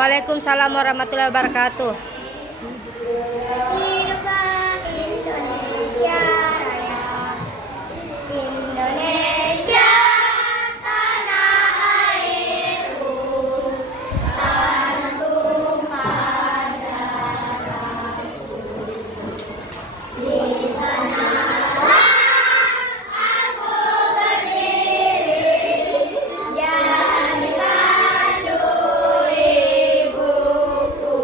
Waalaikumsalam warahmatullahi wabarakatuh. Dirgah Indonesia Raya, Indonesia tanah airku, tanah tumpah darahku. Di sanalah aku berdiri, jadi pandu ibuku.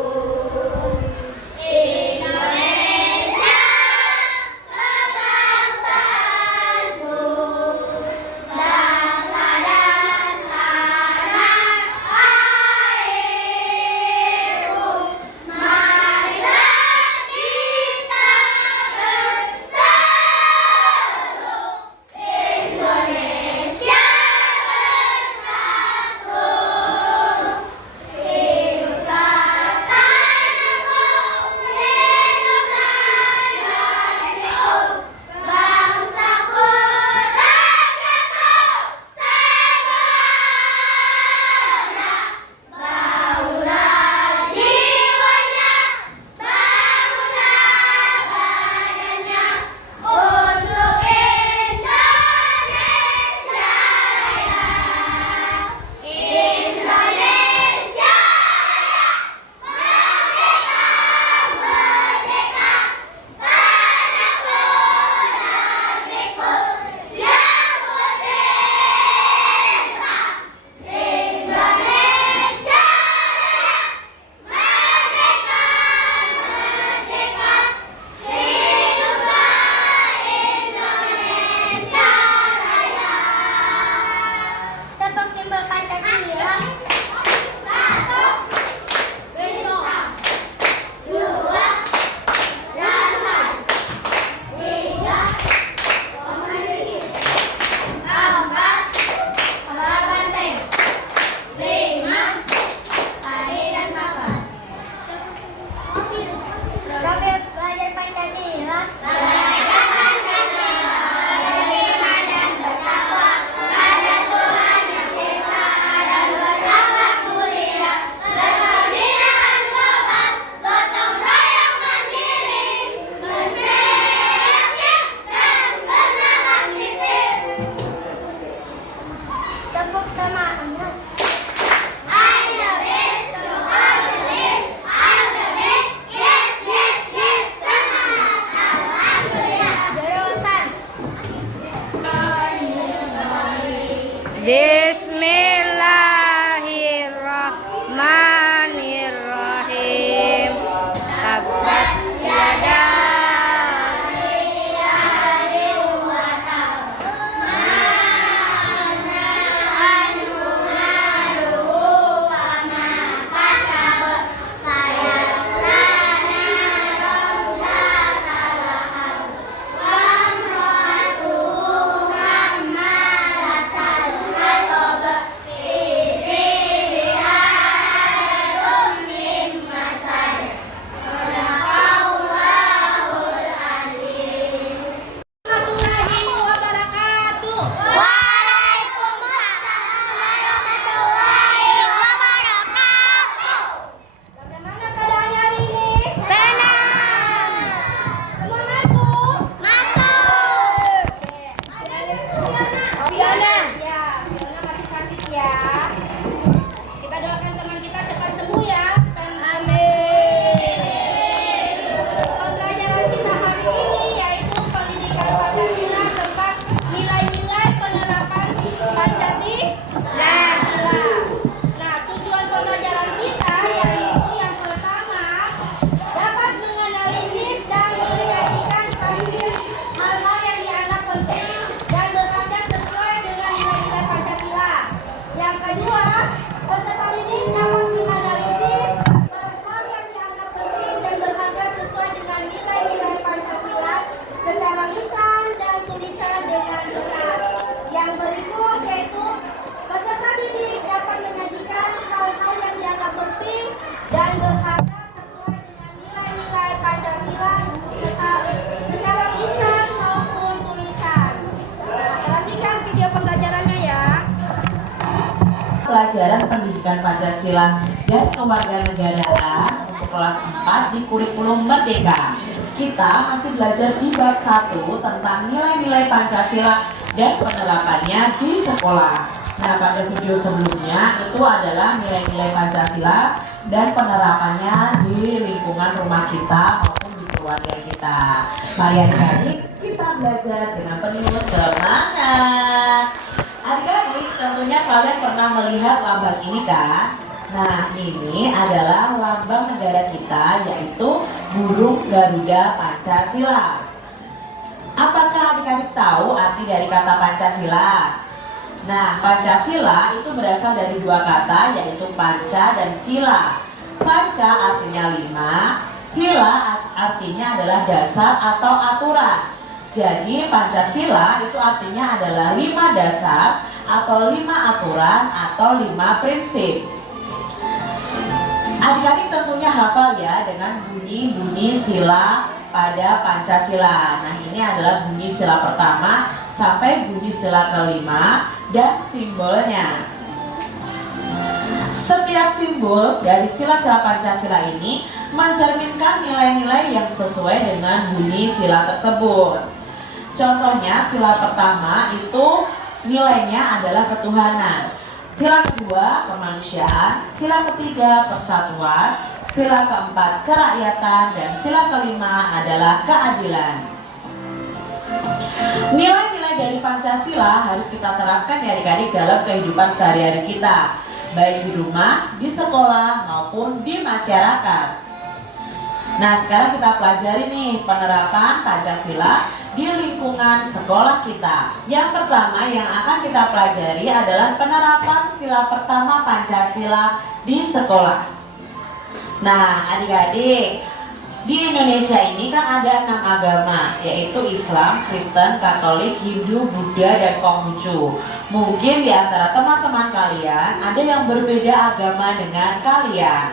dapat menganalisis dan menyajikan hasil hal-hal yang dianggap penting dan berharga sesuai dengan nilai-nilai Pancasila. Yang kedua, peserta didik dapat menganalisis hal-hal yang dianggap penting dan berharga sesuai dengan nilai-nilai Pancasila secara lisan dan tulisan dengan benar. Yang berikut yaitu peserta didik dapat menyajikan hal-hal yang dianggap penting dan berharga sesuai dengan nilai-nilai Pancasila secara lisan maupun tulisan. Nah, perhatikan video pembelajarannya ya. Pelajaran Pendidikan Pancasila dan Kewarganegaraan untuk kelas 4 di kurikulum Merdeka. Kita masih belajar di bab 1 tentang nilai-nilai Pancasila dan penerapannya di sekolah. Nah, pada video sebelumnya itu adalah nilai-nilai Pancasila dan penerapannya di lingkungan rumah kita maupun di keluarga kita. Mari adik-adik kita belajar dengan penuh semangat. Adik-adik, tentunya kalian pernah melihat lambang ini kan? Nah, ini adalah lambang negara kita, yaitu burung Garuda Pancasila. Apakah adik-adik tahu arti dari kata Pancasila? Nah, Pancasila itu berasal dari dua kata, yaitu panca dan sila. Panca artinya 5, sila artinya adalah dasar atau aturan. Jadi Pancasila itu artinya adalah 5 dasar atau 5 aturan atau 5 prinsip. Adik-adik tentunya hafal ya dengan bunyi-bunyi sila pada Pancasila. Nah, ini adalah bunyi sila pertama sampai bunyi sila kelima dan simbolnya. Setiap simbol dari sila-sila Pancasila ini mencerminkan nilai-nilai yang sesuai dengan bunyi sila tersebut. Contohnya sila pertama itu nilainya adalah ketuhanan. Sila kedua kemanusiaan, sila ketiga persatuan, sila keempat kerakyatan, dan sila kelima adalah keadilan. Nilai-nilai dari Pancasila harus kita terapkan ya adik-adik dalam kehidupan sehari-hari kita, baik di rumah, di sekolah, maupun di masyarakat. Nah, sekarang kita pelajari nih penerapan Pancasila di lingkungan sekolah kita. Yang pertama yang akan kita pelajari adalah penerapan sila pertama Pancasila di sekolah. Nah, adik-adik, di Indonesia ini kan ada 6 agama, yaitu Islam, Kristen, Katolik, Hindu, Buddha, dan Konghucu. Mungkin di antara teman-teman kalian ada yang berbeda agama dengan kalian.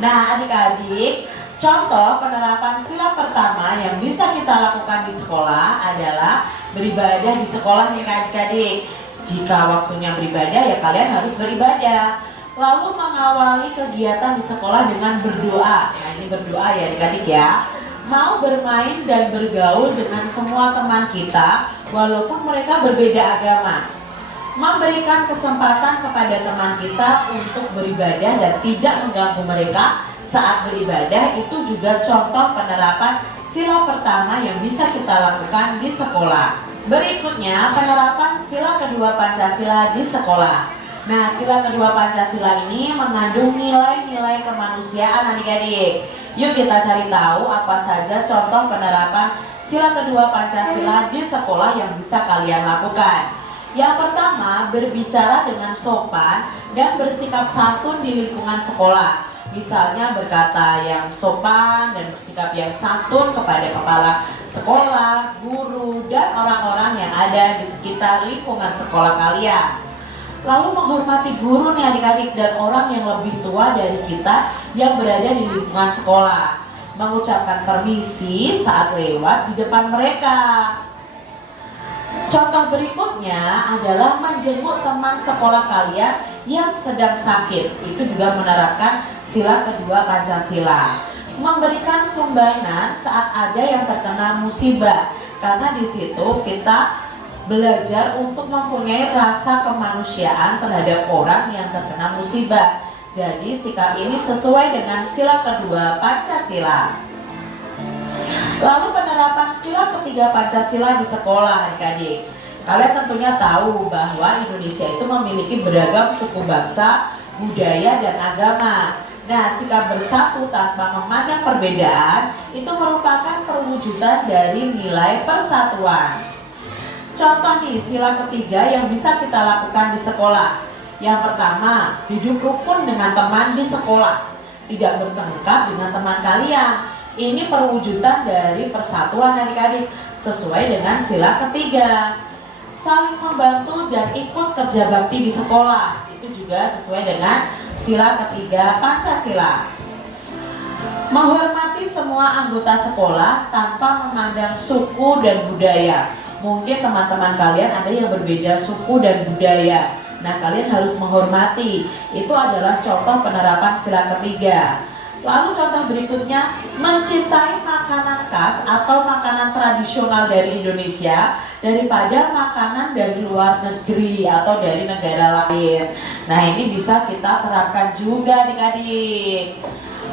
Nah, adik-adik, contoh penerapan sila pertama yang bisa kita lakukan di sekolah adalah beribadah di sekolah nih adik-adik. Jika waktunya beribadah ya kalian harus beribadah. Lalu mengawali kegiatan di sekolah dengan berdoa. Nah, ini berdoa ya adik-adik ya. Mau bermain dan bergaul dengan semua teman kita walaupun mereka berbeda agama. Memberikan kesempatan kepada teman kita untuk beribadah dan tidak mengganggu mereka saat beribadah itu juga contoh penerapan sila pertama yang bisa kita lakukan di sekolah. Berikutnya penerapan sila kedua Pancasila di sekolah. Nah, sila kedua Pancasila ini mengandung nilai-nilai kemanusiaan adik-adik. Yuk kita cari tahu apa saja contoh penerapan sila kedua Pancasila di sekolah yang bisa kalian lakukan. Yang pertama, berbicara dengan sopan dan bersikap santun di lingkungan sekolah. Misalnya berkata yang sopan dan bersikap yang santun kepada kepala sekolah, guru, dan orang-orang yang ada di sekitar lingkungan sekolah kalian. Lalu menghormati guru nih adik-adik dan orang yang lebih tua dari kita yang berada di lingkungan sekolah. Mengucapkan permisi saat lewat di depan mereka. Contoh berikutnya adalah menjenguk teman sekolah kalian yang sedang sakit. Itu juga menerapkan sila kedua Pancasila. Memberikan sumbangan saat ada yang terkena musibah. Karena di situ kita belajar untuk mempunyai rasa kemanusiaan terhadap orang yang terkena musibah. Jadi sikap ini sesuai dengan sila kedua Pancasila. Lalu penerapan sila ketiga Pancasila di sekolah adik-adik. Kalian tentunya tahu bahwa Indonesia itu memiliki beragam suku bangsa, budaya, dan agama. Nah, sikap bersatu tanpa memandang perbedaan itu merupakan perwujudan dari nilai persatuan. Contoh nih, sila ketiga yang bisa kita lakukan di sekolah. Yang pertama, hidup rukun dengan teman di sekolah. Tidak bertengkar dengan teman kalian. Ini perwujudan dari persatuan adik-adik sesuai dengan sila ketiga. Saling membantu dan ikut kerja bakti di sekolah. Itu juga sesuai dengan sila ketiga Pancasila. Menghormati semua anggota sekolah tanpa memandang suku dan budaya. Mungkin teman-teman kalian ada yang berbeda suku dan budaya. Nah, kalian harus menghormati. Itu adalah contoh penerapan sila ketiga. Lalu contoh berikutnya, mencintai makanan khas atau makanan tradisional dari Indonesia daripada makanan dari luar negeri atau dari negara lain. Nah, ini bisa kita terapkan juga adik-adik.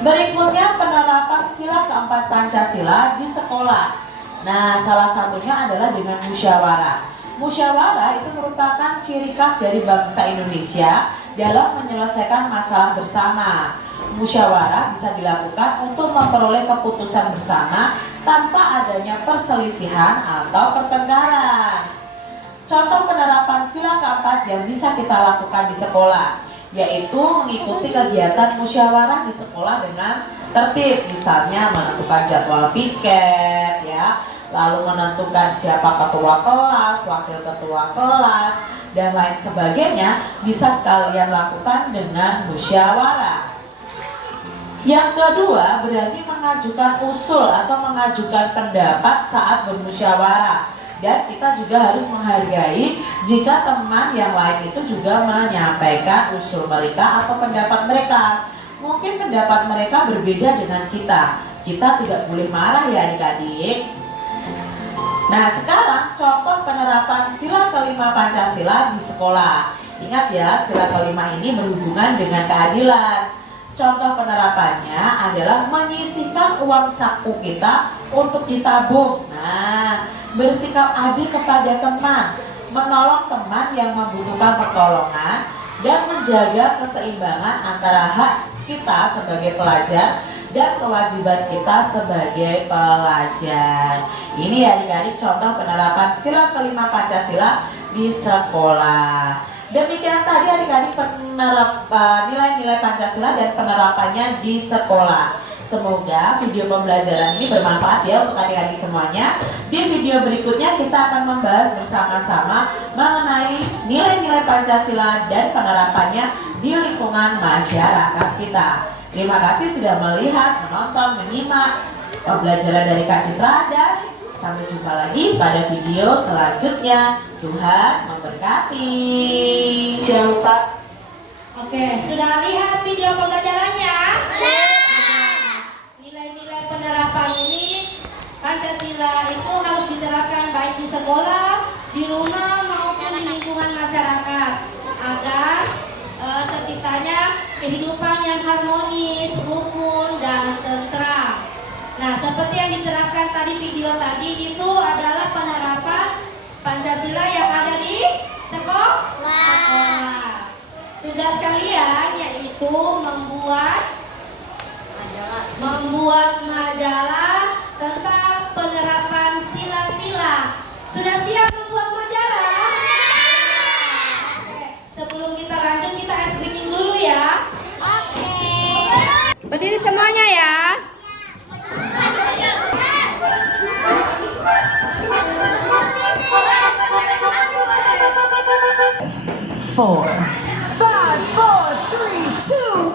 Berikutnya penerapan sila keempat Pancasila di sekolah. Nah, salah satunya adalah dengan musyawarah. Musyawarah itu merupakan ciri khas dari bangsa Indonesia dalam menyelesaikan masalah bersama. Musyawarah bisa dilakukan untuk memperoleh keputusan bersama tanpa adanya perselisihan atau pertengkaran. Contoh penerapan sila keempat yang bisa kita lakukan di sekolah, yaitu mengikuti kegiatan musyawarah di sekolah dengan tertib, misalnya menentukan jadwal piket, ya, lalu menentukan siapa ketua kelas, wakil ketua kelas, dan lain sebagainya bisa kalian lakukan dengan musyawarah. Yang kedua, berani mengajukan usul atau mengajukan pendapat saat bermusyawarah. Dan kita juga harus menghargai jika teman yang lain itu juga menyampaikan usul mereka atau pendapat mereka. Mungkin pendapat mereka berbeda dengan kita. Kita tidak boleh marah ya adik-adik. Nah, sekarang contoh penerapan sila kelima Pancasila di sekolah. Ingat ya, sila kelima ini berhubungan dengan keadilan. Contoh penerapannya adalah menyisihkan uang saku kita untuk ditabung. Nah, bersikap adil kepada teman, menolong teman yang membutuhkan pertolongan, dan menjaga keseimbangan antara hak kita sebagai pelajar dan kewajiban kita sebagai pelajar. Ini adik-adik contoh penerapan sila kelima Pancasila di sekolah. Demikian tadi adik-adik nilai-nilai Pancasila dan penerapannya di sekolah. Semoga video pembelajaran ini bermanfaat ya untuk adik-adik semuanya. Di video berikutnya kita akan membahas bersama-sama mengenai nilai-nilai Pancasila dan penerapannya di lingkungan masyarakat kita. Terima kasih sudah melihat, menonton, menyimak pembelajaran dari Kak Citra, dan sampai jumpa lagi pada video selanjutnya. Tuhan memberkati. Jangan lupa. Oke, sudah lihat video pembelajarannya? Nilai-nilai penerapan ini Pancasila itu harus diterapkan baik di sekolah, di rumah maupun di lingkungan masyarakat agar terciptanya kehidupan yang harmonis, rukun, dan tentram. Nah, seperti yang diterapkan tadi video tadi itu adalah penerapan Pancasila yang ada di sekolah. Tugas kalian yaitu membuat majalah tentang penerapan sila-sila. Sudah siap membuat majalah? Oke, sebelum kita lanjut kita ice breaking dulu ya. Berdiri semuanya ya. Four, five, four, three, two.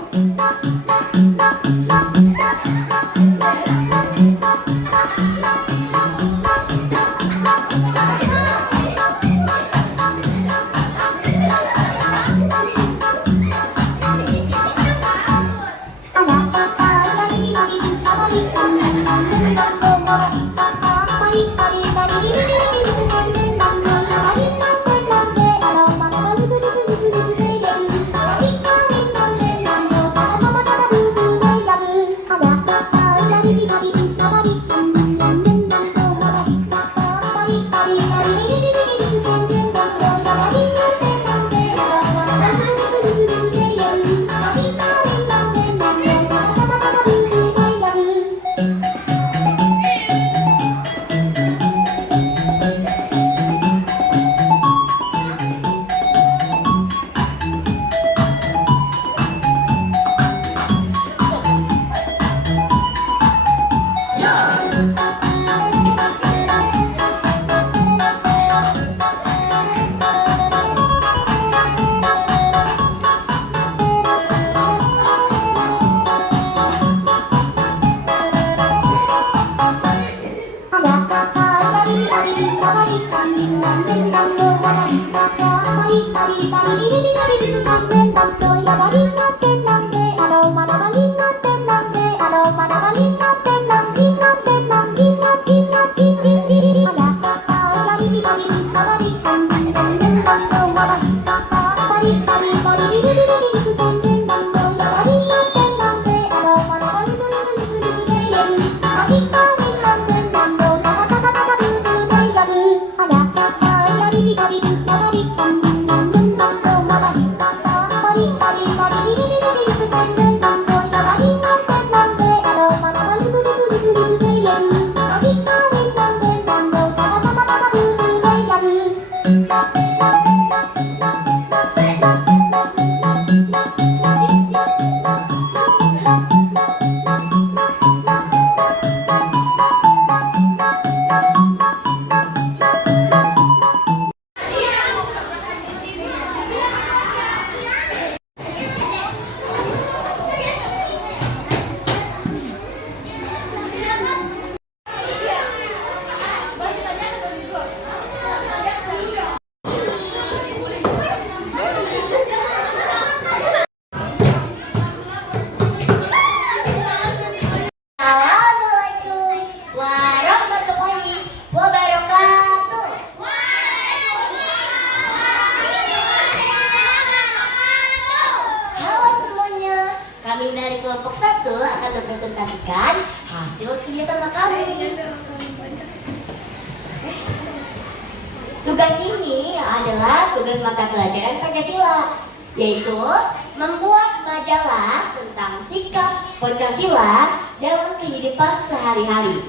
akan mempresentasikan hasil kerjasama kami. Tugas ini adalah tugas mata pelajaran Pancasila, yaitu membuat majalah tentang sikap Pancasila dalam kehidupan sehari-hari.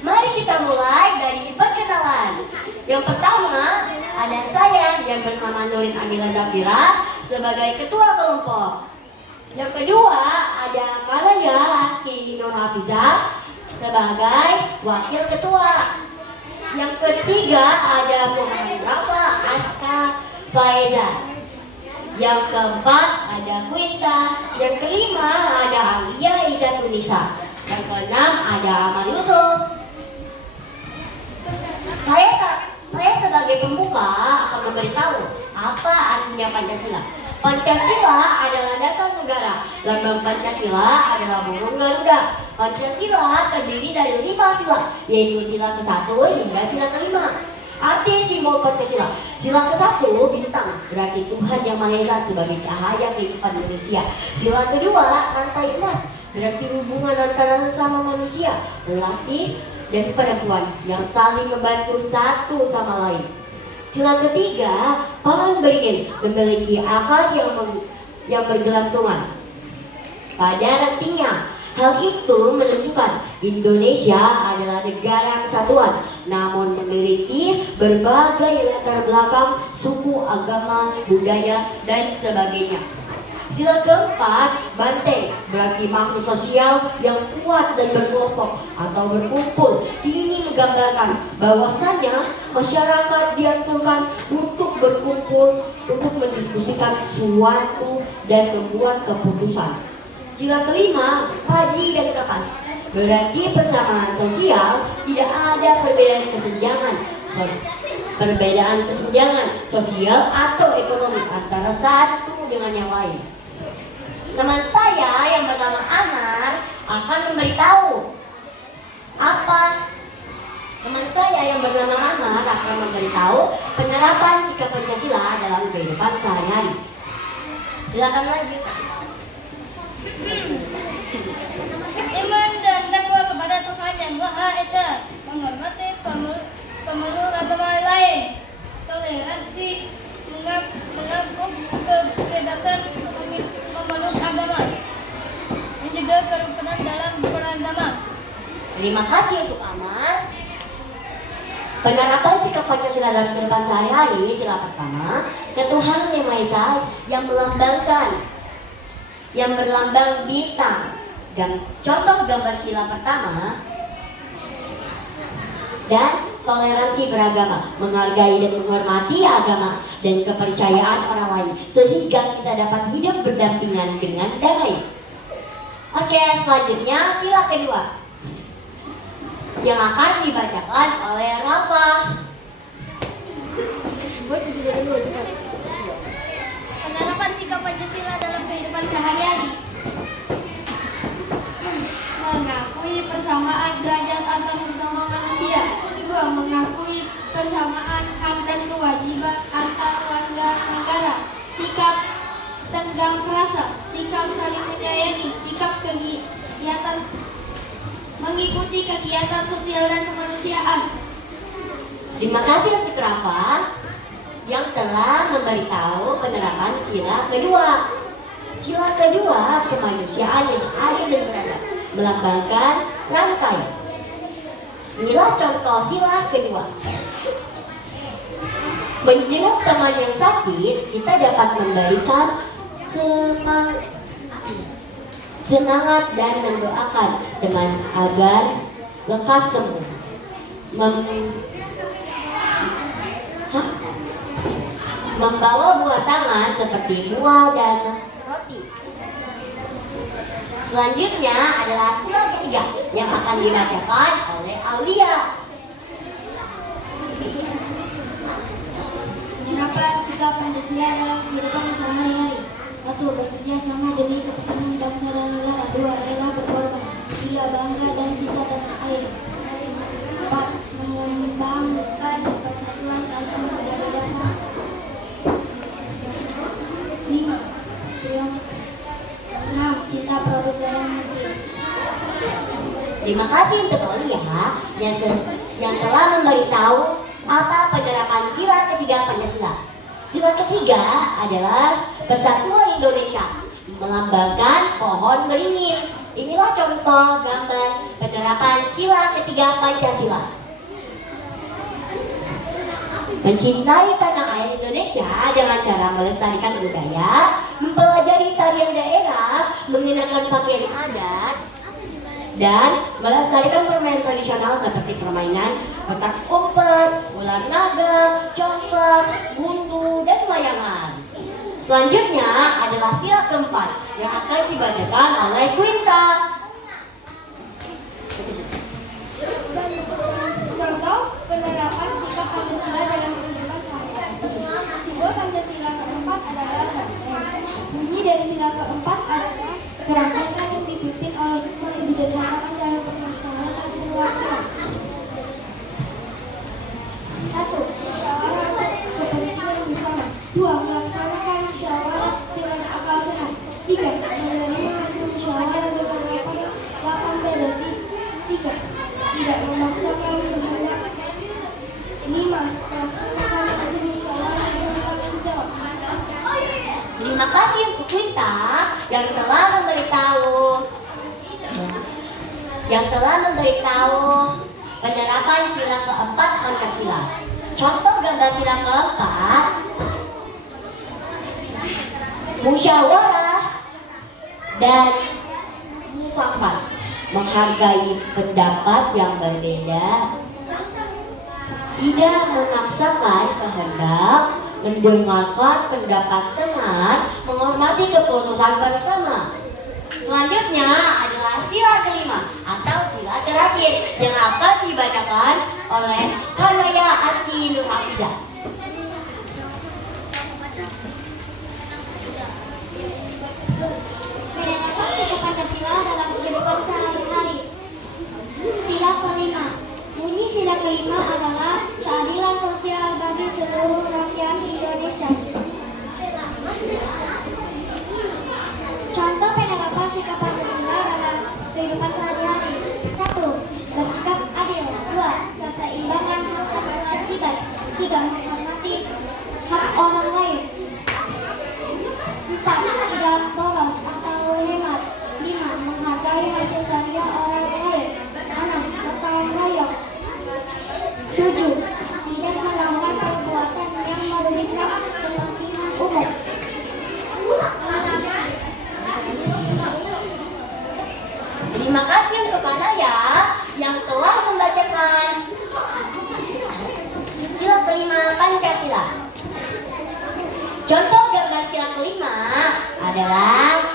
Mari kita mulai dari perkenalan. Yang pertama, ada saya yang bernama Nurin Amila Zafira sebagai ketua kelompok. Yang kedua, ada Maraya Aski Nur Hafizah sebagai wakil ketua. Yang ketiga, ada Muhammad Rafa Aska Faiza. Yang keempat, ada Quinta. Yang kelima, ada Alia Ida Tunisa. Yang keenam, ada Amal Yusuf. Saya sebagai pembuka akan memberitahu apa artinya Pancasila. Pancasila adalah dasar negara. Lambang Pancasila adalah burung Garuda. Pancasila terdiri dari 5 sila, yaitu sila ke-1 hingga sila ke-5. Arti simbol Pancasila. Sila ke-1 bintang, berarti Tuhan Yang Maha Esa sebagai cahaya kehidupan manusia. Sila kedua rantai emas, berarti hubungan antara sesama manusia, lelaki dan perempuan yang saling membantu satu sama lain. Sila ketiga, pohon beringin, memiliki akar yang bergelantungan pada rantingnya. Hal itu menunjukkan Indonesia adalah negara kesatuan, namun memiliki berbagai latar belakang, suku, agama, budaya, dan sebagainya. Sila keempat, banteng, berarti makhluk sosial yang kuat dan berkelompok atau berkumpul. Ini menggambarkan bahwasanya masyarakat diaturkan untuk berkumpul, untuk mendiskusikan sesuatu dan membuat keputusan. Sila kelima, padi dan kapas, berarti persamaan sosial, tidak ada perbedaan kesenjangan sosial atau ekonomi antara satu dengan yang lain. Teman saya yang bernama Anar akan memberitahu penerapan sikap Pancasila dalam kehidupan sehari-hari. Silakan lanjut. Iman dan takwa kepada Tuhan Yang Maha Esa, menghormati pemeluk agama lain, toleransi, mengakui kebebasan pemeluk agama, menjaga kerukunan dalam beragama. Terima kasih untuk Amar. Penerapan sikap Pancasila dalam kehidupan sehari-hari. Sila pertama, Tuhan Yang Maha Esa yang berlambang bintang. Dan contoh gambar sila pertama, dan toleransi beragama, menghargai dan menghormati agama dan kepercayaan orang lain, sehingga kita dapat hidup berdampingan dengan damai. Oke, selanjutnya sila kedua yang akan dibacakan oleh Rafa. Penerapan sikap Pancasila dalam kehidupan sehari-hari. Mengakui persamaan derajat antar sesama manusia. 2. Mengakui persamaan hak dan kewajiban antar warga negara. Sikap tenggang rasa, sikap saling menyayangi, sikap kegiatan mengikuti kegiatan sosial dan kemanusiaan. Terima kasih untuk Rafa yang telah memberitahu penerapan sila kedua. Sila kedua, kemanusiaan yang adil dan beradab, melambangkan rantai. Inilah contoh sila kedua. Menjenguk teman yang sakit, kita dapat memberikan semangat dan mendoakan teman agar lekas sembuh. Membawa buah tangan seperti buah dan roti. Selanjutnya adalah sila ketiga yang akan dibacakan oleh Aulia. Penerapan sikap Pancasila dalam kehidupan sehari-hari. 1. Bekerja sama demi kepentingan bangsa dan negara. 2. Rela berkorban. 3. Bangga dan cinta tanah air. 4. Mengembangkan persatuan tanpa beda-beda. 5. 6. Cinta produk dalam negeri. Terima kasih untuk Olia yang telah memberitahu apa penerapan sila ketiga Pancasila. Sila ketiga adalah Persatuan Indonesia, melambangkan pohon beringin. Inilah contoh gambar penerapan sila ketiga Pancasila. Mencintai tanah air Indonesia dengan cara melestarikan budaya, mempelajari tarian daerah, mengenakan pakaian adat, dan melestarikan permainan tradisional seperti permainan petak umpet, ular naga, congklak, gundu, dan layangan. Selanjutnya adalah sila keempat yang akan dibacakan oleh Quinta. Contoh penerapan sikap Pancasila dalam kehidupan sehari-hari. Simbol Pancasila keempat adalah banteng. Bunyi dari sila keempat adalah gagasan yang dipimpin oleh kebijaksanaan dalam permasalahan antar warga. 1. Musyawarah kepentingan bersama. 2. Melaksanakan musyawarah dengan akal sehat. 3. Menerima hasil musyawarah dengan 8 3. Tidak memaksakan kehendak. 5. Melaksanakan hasil musyawarah dengan tanggung jawab. Terima kasih untuk Quinta yang telah memberitahu penerapan sila keempat Pancasila. Contoh gambar sila keempat: musyawarah dan mufakat, menghargai pendapat yang berbeda, tidak memaksakan kehendak, mendengarkan pendapat teman, menghormati keputusan bersama. Selanjutnya adalah sila kelima atau sila terakhir yang akan dibacakan oleh Kanaya Asti Nurhafizah. Penerapan sikap Pancasila dalam kehidupan sehari-hari. Sila kelima. Bunyi sila kelima adalah keadilan sosial bagi seluruh rakyat Indonesia. Contoh penerapan sikap Pancasila dalam kehidupan sehari-hari. 1. Bersikap adil. 2. Keseimbangan hak dan kewajiban. 3. Menghormati hak orang lain. 4. Tidak boros atau hemat. 5. Menghargai hasil karya orang lain. 6. Bertanggung jawab. 7. Tidak melakukan perbuatan yang merugikan kepentingan umum. Terima kasih untuk Kanaya yang telah membacakan sila kelima Pancasila. Contoh gambar sila kelima adalah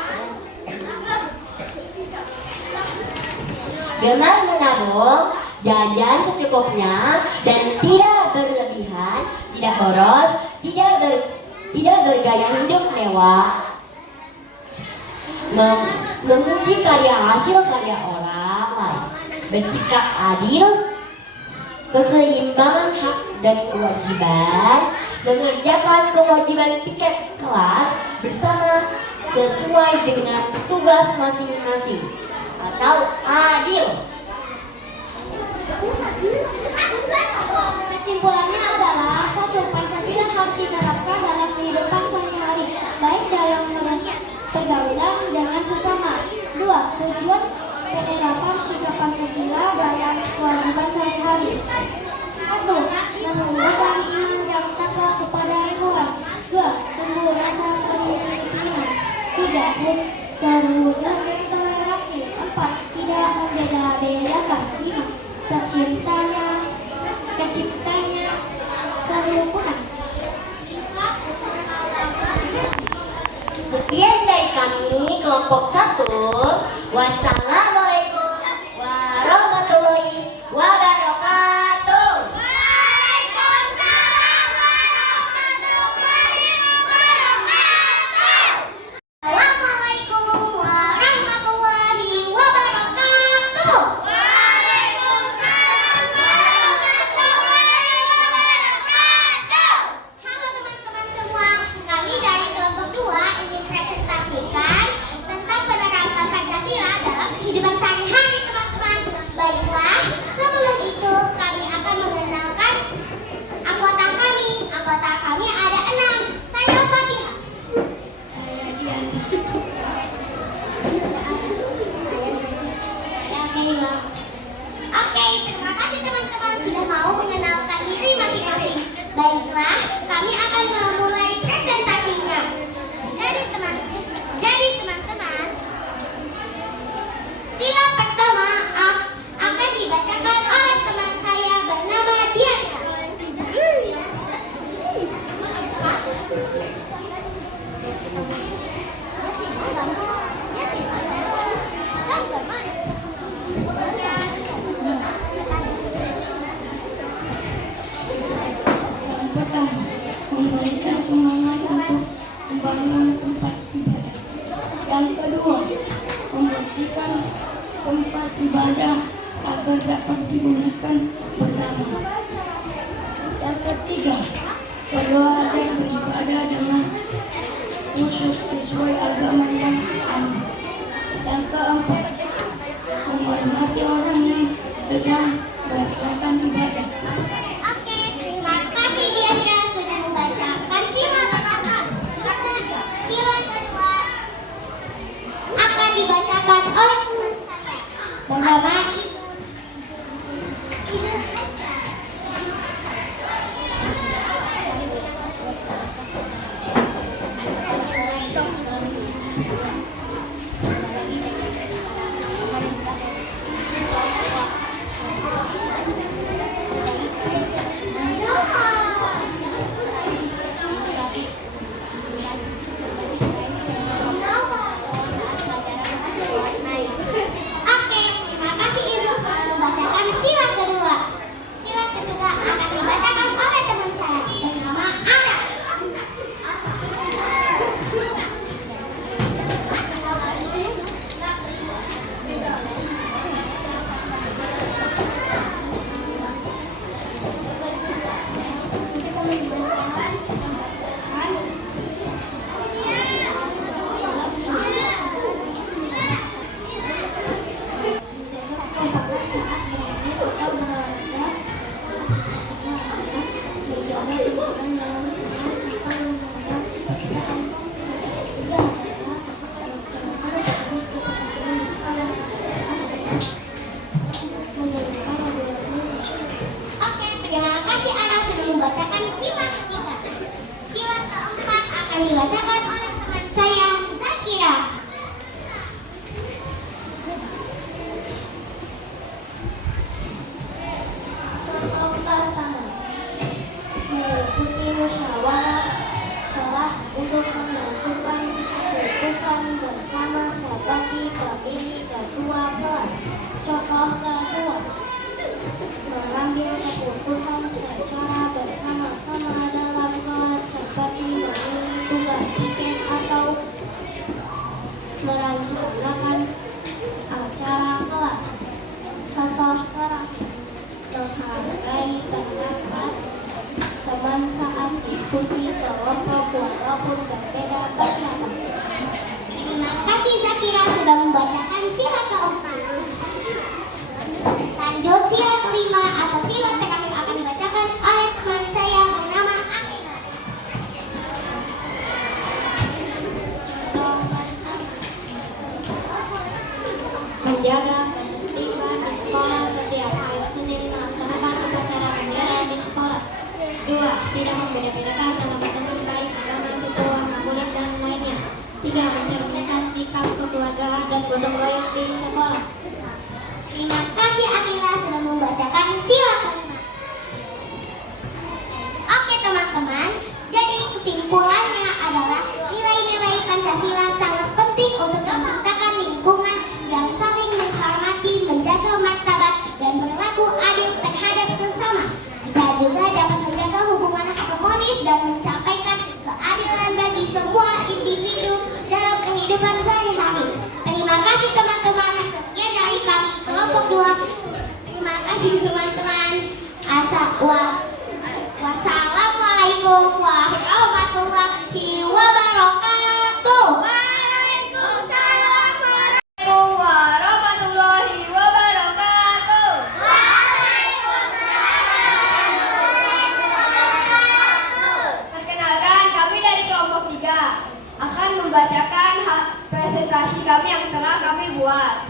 gemar menabung, jajan secukupnya, dan tidak berlebihan, tidak boros, tidak bergaya hidup mewah, memuji hasil karya orang lain, bersikap adil, keseimbangan hak dan kewajiban, mengerjakan kewajiban piket kelas bersama sesuai dengan tugas masing-masing atau adil. Kesimpulannya adalah 1. Pancasila harus diterapkan dalam kehidupan sehari-hari, baik dalam pergaulan dengan sesama. 2. Tujuan penerapan sikap Pancasila dalam kewajiban sehari-hari. 1. Menumbuhkan iman yang saka kepada lingkungan. 2. Tumbuh rasa kedisiplinan. 3. Terwujud toleransi. 4. Tidak membeda-bedakan. 5. Terciptanya kerukunan. Sekian dari kami kelompok 1. Wassalamualaikum warahmatullahi wabarakatuh. Assalamualaikum warahmatullahi wabarakatuh. Halo teman-teman semua, kami dari kelompok 2 ingin presentasikan tentang penerapan Pancasila dalam terima kasih teman-teman sudah mau mengenalkan diri masing-masing. Baiklah, kami akan memulai presentasinya. Jadi teman-teman, sila pertama akan dibacakan oleh teman saya bernama Diansa. Memberikan semangat untuk membangun tempat ibadah. Yang kedua, membersihkan tempat ibadah agar dapat digunakan bersama. Yang ketiga, berdoa dan beribadah dengan khusus sesuai agama yang aman. Yang keempat, menghormati orang yang sedang melaksanakan ibadah. Oke, terima kasih Diandra sudah membacakan sila pertama. Sila kedua akan dibacakan oleh teman saya bernama Oke, terima kasih Ibu sudah membacakan sila kedua. Sila ketiga akan dibacakan oleh teman saya bernama Ara. Oke, terima kasih Ara sudah membacakan sila ketiga. Sila keempat akan dibacakan oleh teman saya Zakira. Contoh pertama, mengikuti musyawarah kelas untuk menentukan keputusan bersama sebagai pemilih ketua kelas. Contoh kedua, mengambil keputusan secara bersama-sama dalam kelas seperti memilih tugas tiket atau merencanakan acara kelas. Contoh menghargai pendapat teman saat diskusi kelompok walaupun berbeda pendapat. Terima kasih Zakira sudah membacakan sila keempat. Lanjut sila kelima atau sila terakhir akan dibacakan oleh teman saya bernama Akira. Menjaga ketertiban di sekolah setiap hari Senin melaksanakan upacara bendera di sekolah. 2. Tidak membeda-bedakan dalam bertemu baik agama, suku, warna kulit dan lainnya. 3. Mencerminkan sikap kekeluargaan dan gotong royong di sekolah. Terima kasih Akila sudah membacakan sila kelima. Oke teman-teman, jadi kesimpulannya adalah nilai-nilai Pancasila sangat penting untuk menciptakan lingkungan yang saling menghormati, menjaga martabat, dan berlaku adil terhadap sesama. Dan juga dapat menjaga hubungan harmonis dan mencapaikan keadilan bagi semua individu dalam kehidupan sehari-hari. Terima kasih teman-teman. Sekian dari kami kelompok 2. Terima kasih teman-teman. Wassalamualaikum warahmatullahi wabarakatuh. Waalaikumsalam warahmatullahi wabarakatuh. Perkenalkan, kami dari kelompok 3 akan membacakan presentasi kami yang telah kami buat.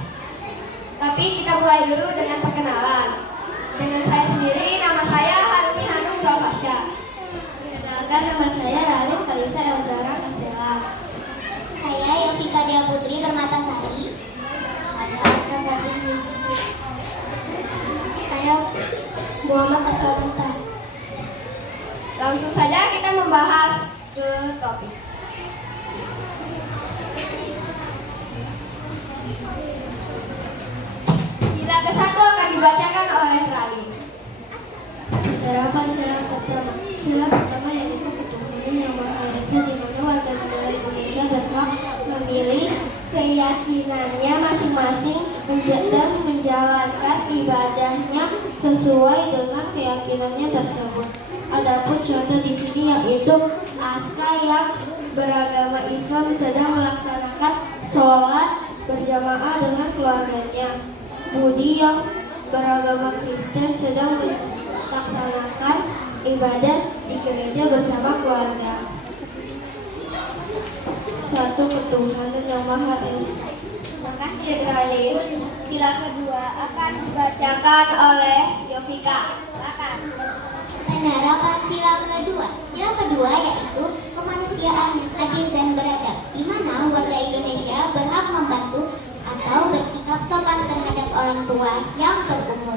Tapi kita mulai dulu dengan perkenalan. Muhammad Al-Fatah. Langsung saja kita membahas ke topik. Sila ke-1 akan dibacakan oleh Rali. Sila pertama yaitu ketuhanan yang Maha Esa, di mana warga negara Indonesia berhak memilih keyakinannya masing-masing dan menjalankan ibadahnya sesuai dengan keyakinannya tersebut. Adapun contoh di sini yaitu Aska yang beragama Islam sedang melaksanakan sholat berjamaah dengan keluarganya. Budi yang beragama Kristen sedang melaksanakan ibadah di gereja bersama keluarga. Satu ketuhanan yang Maha Esa. Terima kasih Rali. Sila kedua akan dibacakan oleh Yovika. Silakan. Penerapan sila kedua. Sila kedua yaitu kemanusiaan adil dan beradab, di mana warga Indonesia berhak membantu atau bersikap sopan terhadap orang tua yang berumur.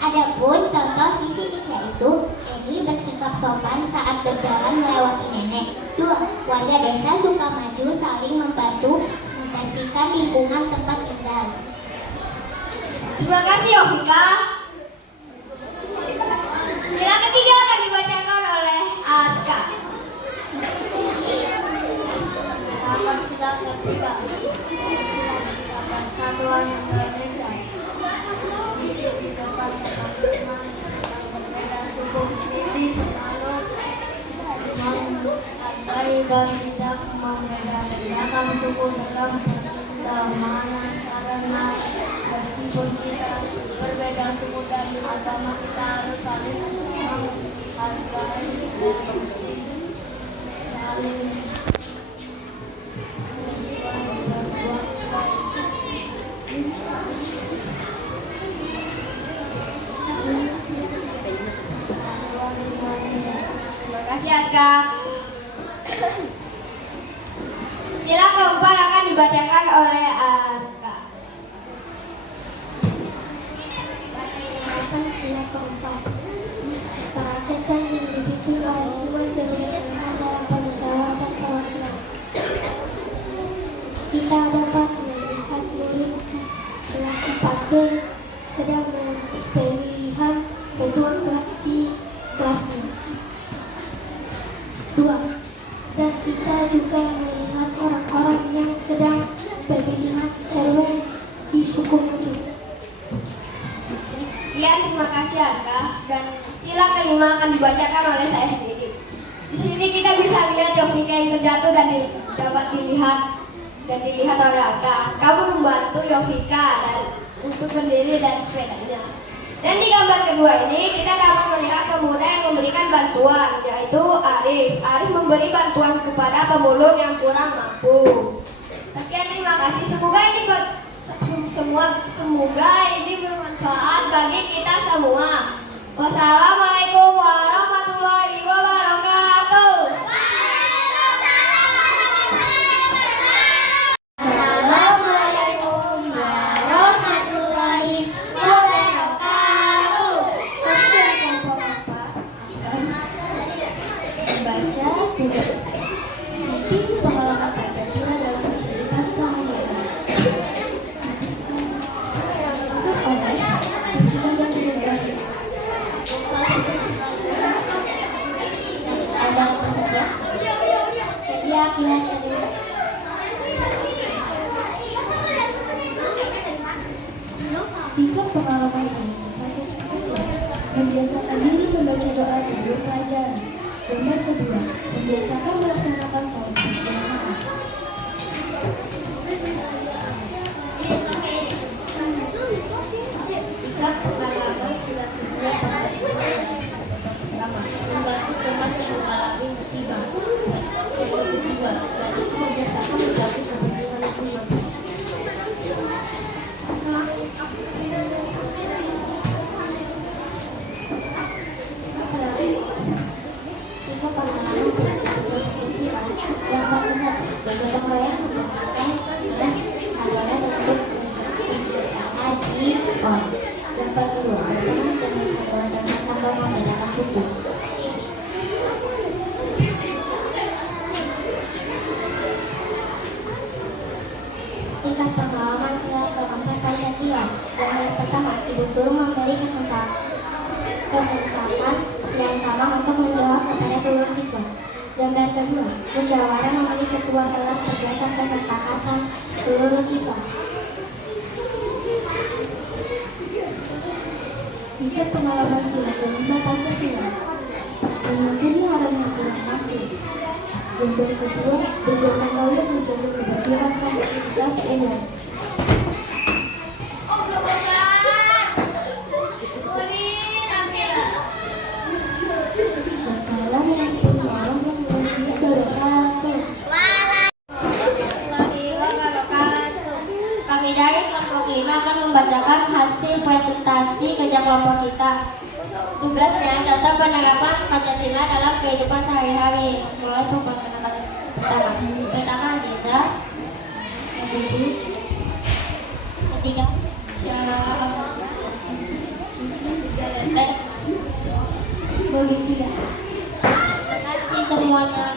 Adapun contoh di sini yaitu Edi bersikap sopan saat berjalan melewati nenek. 2. Warga desa suka maju saling membantu membersihkan lingkungan tempat tinggal. Terima kasih Yovika. Sila ketiga akan dibacakan oleh Aska. Sila ketiga. Persatuan Indonesia. Berbeda suku, sisi, pengaruh, menghargai dan tidak membeda-bedakan suku dalam pertemanan, karena meskipun kita berbeda suku dan agama, kita harus saling menghargai dan saling Terima kasih Aska. Sila keempat akan dibacakan oleh Aska. Sila keempat. Saat kita memiliki kewajiban bersama dalam permusyawaratan perwakilan, kita dapat melihat murid kelas 4B sedang pemilihan ketua kelas di kelasnya. 2. Dan kita juga melihat orang-orang yang sedang pemilihan RW di suku Muju. Sekian, terima kasih Aska. Dan sila kelima akan dibacakan oleh saya sendiri. Di sini kita bisa lihat Yovika yang terjatuh dan dapat dilihat oleh Aska. Kamu membantu Yovika untuk berdiri dan sepedanya. Dan di gambar kedua ini kita dapat melihat pemuda yang memberikan bantuan, yaitu Arif. Arif memberi bantuan kepada pemulung yang kurang mampu. Sekian, terima kasih. Semoga ini bermanfaat bagi kita semua. Wassalamualaikum warahmatullahi wabarakatuh. Assalamualaikum warahmatullahi wabarakatuh. Membaca tidak mungkin pengalaman Pancasila dalam kehidupan sehari-hari. Masuk oleh Susila dan Ibu. Ada apa saja? Sedia kilas kedua. Tiga pengalaman ini membiasakan diri membaca doa sebelum pelajaran. Gambar kedua, membiasakan melaksanakan sholat berjamaah. Tiga pengalaman sudah kedua pertama, membantu teman yang mengalami musibah. Yang kedua, membiasakan menjaga kebersihan lingkungan. Yang memberi kesempatan yang sama untuk menjawab kepada seluruh siswa. Gambar kedua, musyawarah memilih ketua kelas berdasar kesepakatan seluruh siswa. Bisa pengalaman sila kelima Pancasila mengunjungi orang yang kurang mampu. Gambar kedua, bergotong royong menjadi keberhasilan kreativitas energi. Kami dari kelompok 5 akan membacakan hasil presentasi kerja kelompok kita. Tugasnya contoh penerapan Pancasila dalam kehidupan sehari-hari. Mulai pertama, desa, ketiga, terima kasih semuanya.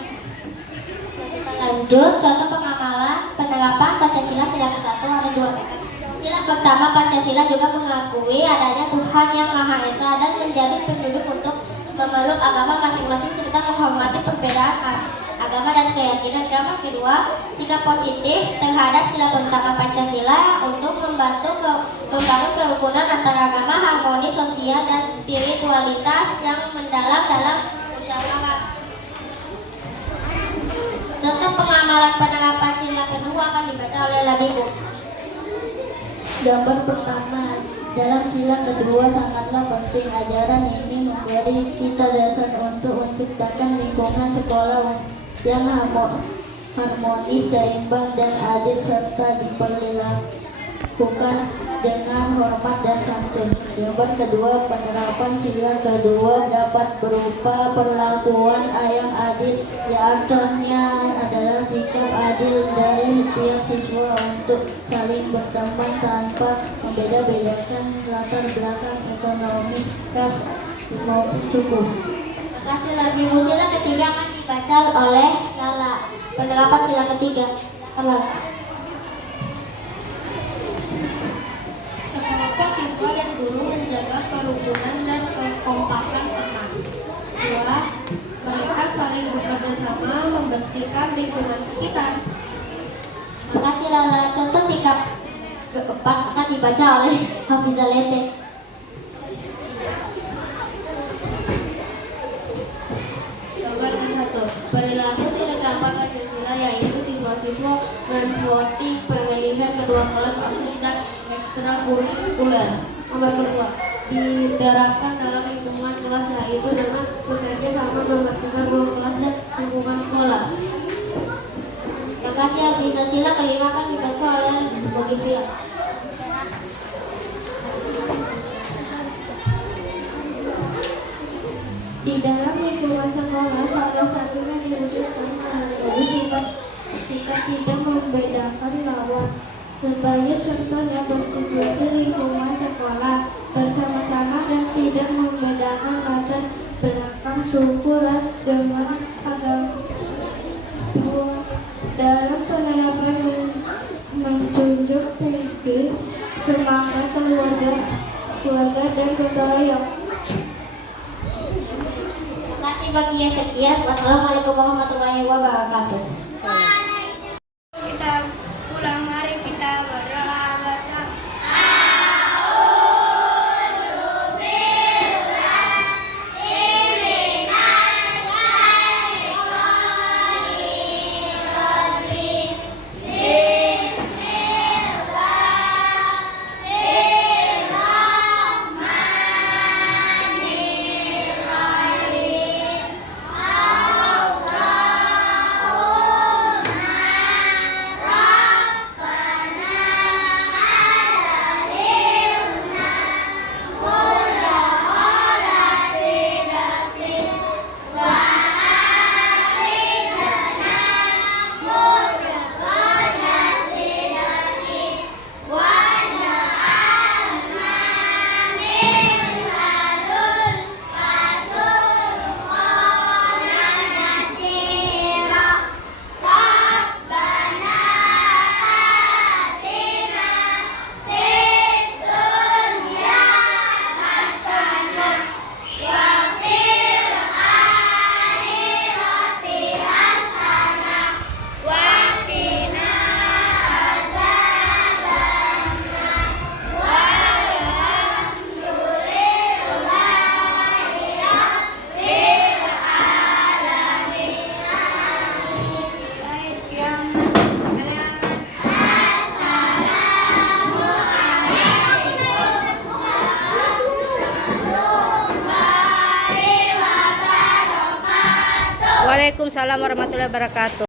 Kita lanjut, contoh pengamalan penerapan Pancasila sila ke-1 ada 2. Sila pertama, Pancasila juga mengakui adanya Tuhan Yang Maha Esa dan menjadi penduduk untuk memeluk agama masing-masing serta menghormati perbedaan agama dan keyakinan. Gambar kedua, sikap positif terhadap sila pertama Pancasila untuk membangun kerukunan antara agama, harmoni sosial dan spiritualitas yang mendalam dalam musyawarah. Contoh pengamalan penerapan sila kedua akan dibaca oleh Labibu. Gambar pertama, dalam sila kedua sangatlah penting. Ajaran ini memberi kita dasar untuk menciptakan lingkungan sekolah yang harmonis, seimbang dan adil serta diperlakukan dengan hormat dan santun. Gambar kedua, penerapan sila kedua dapat berupa perlakuan yang adil, artinya adalah sikap adil dari tiap siswa untuk saling berteman tanpa membeda-bedakan latar belakang ekonomi, ras maupun suku. Terima kasih lagi. Sila ketiga akan dibaca oleh Lala. Penerapan sila ketiga. Lala. Sekelompok siswa dan guru menjaga kerukunan dan kekompakan teman. 2. Mereka saling bekerja sama membersihkan lingkungan sekitar. Terima kasih Lala. Contoh sikap keempat akan dibaca oleh Hafizah Lete. Gambar ke-1, perilaku sila keempat Pancasila yaitu siswa-siswa mengikuti pemilihan ketua kelas OSIS dan ekstrakurikuler. Nomor kedua, diterapkan dalam lingkungan kelas yaitu dengan bekerja sama memastikan ruang kelas dan lingkungan sekolah. Terima kasih Hafizah. Sila kelima akan dibaca oleh Bogi Sila. Di dalam lingkungan sekolah, salah satunya diwujudkan melalui sikap tidak membedakan lawan. Sebagai contohnya konstitusi lingkungan sekolah bersama-sama dan tidak membedakan latar belakang, suku, ras, dengan agama. Dalam penerapan menjunjung tinggi semangat keluarga dan gotong royong. Terima kasih bagi sekian. Wassalamualaikum warahmatullahi wabarakatuh. Kita pulang, mari kita berdoa bersama. Bismillahirrahmanirrahim. Waalaikumsalam warahmatullahi wabarakatuh.